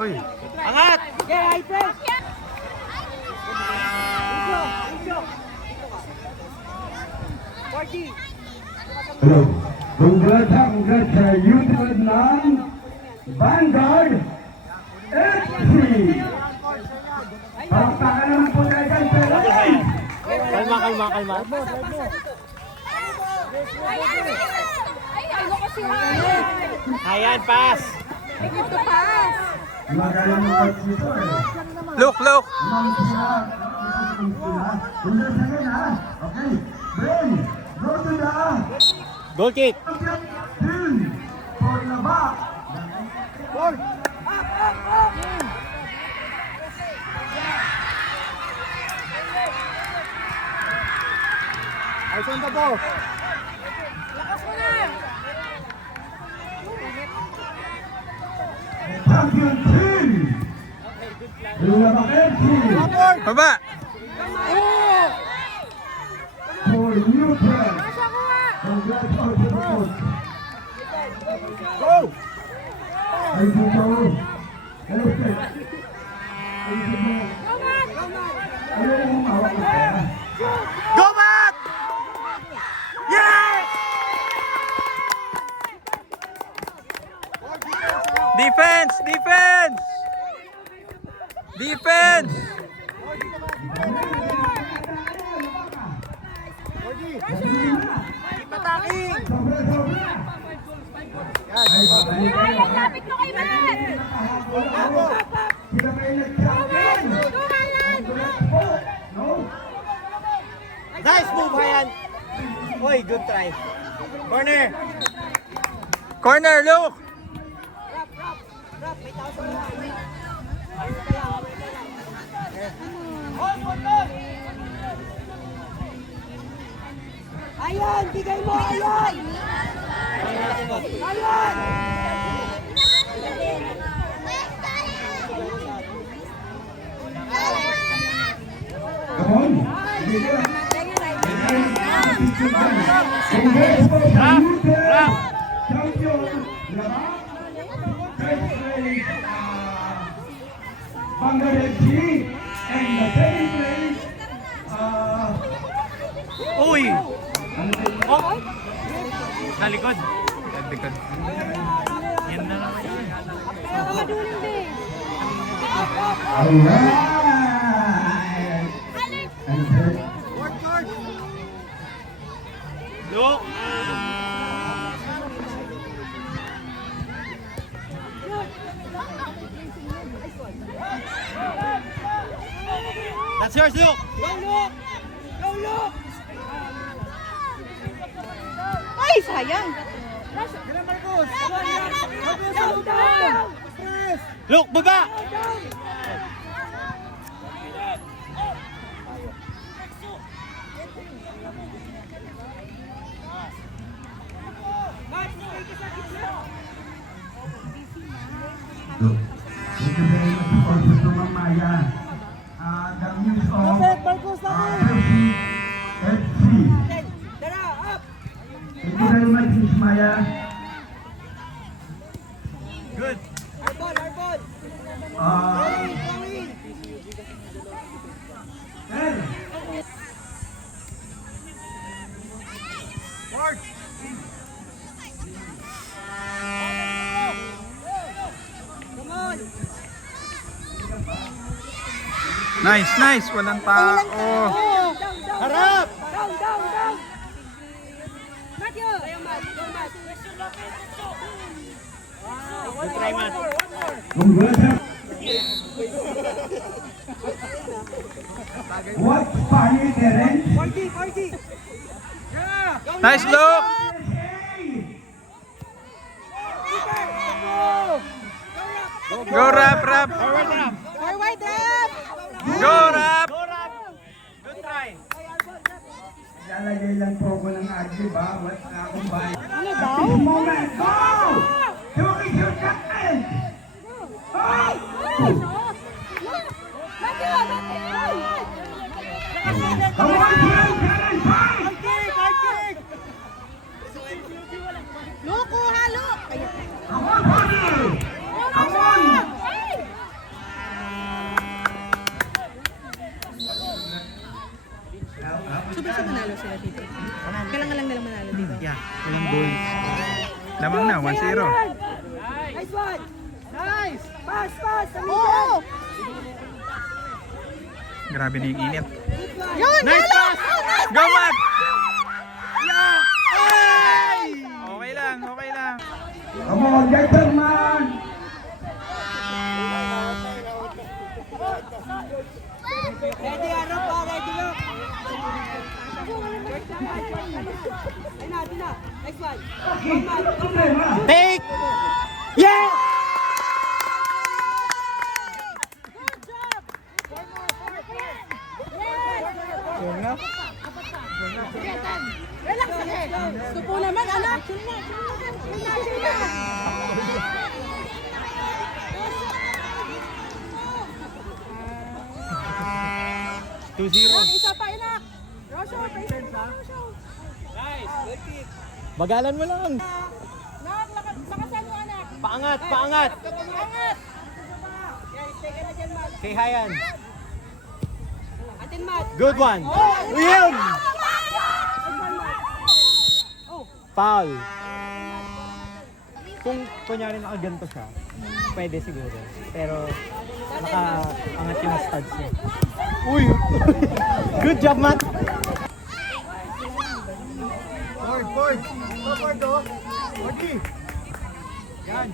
Uy. Angat! Okay, high press. Congrats sa YouTube ng Vanguard FC. Palakpakan naman po tayo dyan sa lahat. Kalma. Ayan, pass! Magaling ang coach nito eh. Look. Ma'am sila. Congrats again ha. Okay. Brain, go to the Goal kick! champion team for the back. Ay, saan ka po? Champion team. Labak FC. Baba. For Newton. Congrats also to coach. Go! Ay dito. Elefant. Ay dito. Ayaw mo mawak na kaya. Go back! Yes! Defense! Attacking! Ay, babalik kayo. Lapit mo kay Matt! Sila kayo nag-champion. No? Nice move, Hayan! Uy, good try. Corner, look! Ayan! Bigay mo! Ayan! Ayan! Come on. Congrats po sa Newton. Champion. Labak. First place. Vanguard FC. And the second place. Uy! Ano tayo? Oh! Sa likod. Yan na naman yun. Alright. And third. Look! That's yours, Luke! Ay, sayang! Luke, baba! Look. Thank you very much also to Ma'am Maya. The news of FC. Thank you very much, Miss Maya. Good. Hey. Nice. Walang tao. Harap! Down! Matthew! Good try, man. Congrats. What funny talent? Party! Nice look! Go rap! Forward rap! Forward drop! Go rap! Go rap! Good try! Lalagay lang po ako ng adlib ha. What's na akong bahay. Ano daw? Moment, go! Doing your captain! Oh! Matthew! Come on, Karen, fight! Luko, halo! Come on, Honey! Come on! 2-0. Nice one. Nice! Pass, pass. Sa Oo. middle. Grabe na yung init. Good one. Yun, Nice yellow. pass! Oh, nice. Go, Matt! Ay! Okay lang, okay lang. Come on, get them, man! Ready, harap pa. Ready, look. Ayun na, ayun na. Next one. Come on. Take! Yeah! Relax lang. Gusto po naman, anak. Chill na, chill na. Isa pa, anak. Rosho, patient sa Rosho. Bagalan mo lang. Nak, lakasan mo, anak. Paangat, paangat. Angat. Kay Hayan. Atin, Matt. Good one. Yun! Foul. Kung kunyari nakaganto siya, pwede siguro. Pero nakaangat yung studs niya. Uy! Good job, Matt! Ford! Yan!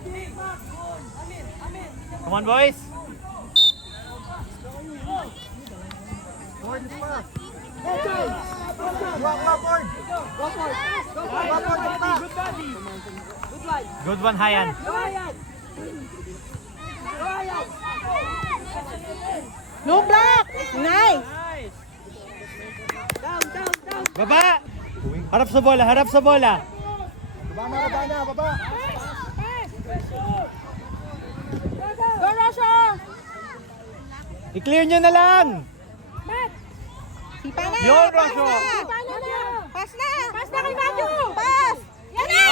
Come on, boys! Good one, Hayan. Go, Ayan. Go, Ayan. No block. Nice. Down, down, down. Baba! Harap sa bola, harap sa bola. Go, Rosho. I-clear nyo na lang! Matt. Sipa na. Yun, Pass Rosho. na. Sipa na. Pass na. Pass na kay Matthew. Pass. Yan na.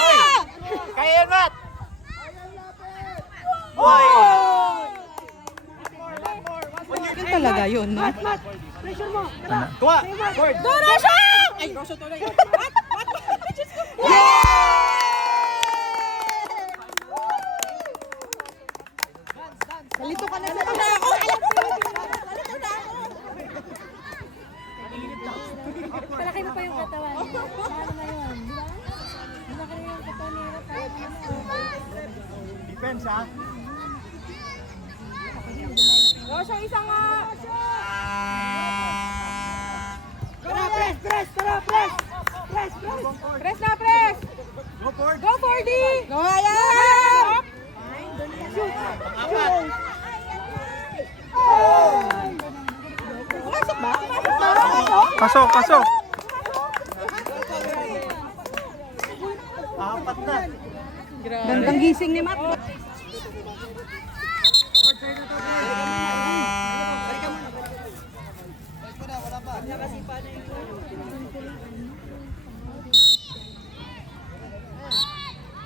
Kaya yan, Matt! Boy! Yun talaga yun, no? Matt, Matt. Pressure mo. Tara. Kuha! Ford! Go, Rosho. Ay, Rosho tuloy. Kalito ka na sa ako. Kalito na ako. Palaki mo pa yung katawan. Paano na yun? Di ba? Malaki na yung katawan nila. Defense, ha? Rosho, isa nga. Tara, press, press. Tara, press. Press, press. Press na, press. Go, Ford! Go, 4D. Go, Ayan. Pumasok ba? Pasok, pasok. Apat na. Gandang gising ni Matt.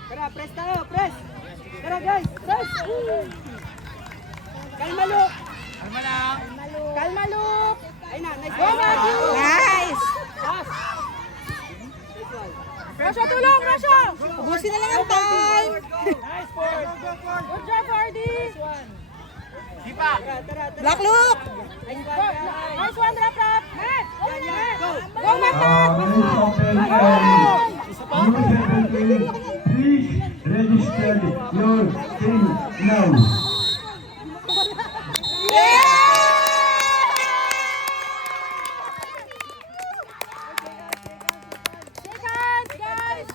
Tara, press tayo, press. Tara, guys, press. Kalma, Luke. Kalma, Luke. Ayun na, nice. Go, Matthew. Nice. Pass. Rosho, tulong, Rosho. Ubusin na lang ang time. Nice, Ford! Good job, 4D. Sipa! Tara, tara, tara. Black Luke. Nice Go. one, guys. Nice one, Rap, Rap. Matt. Yan, yan, go. Go, Matt. Please register your team now. Seconds, guys.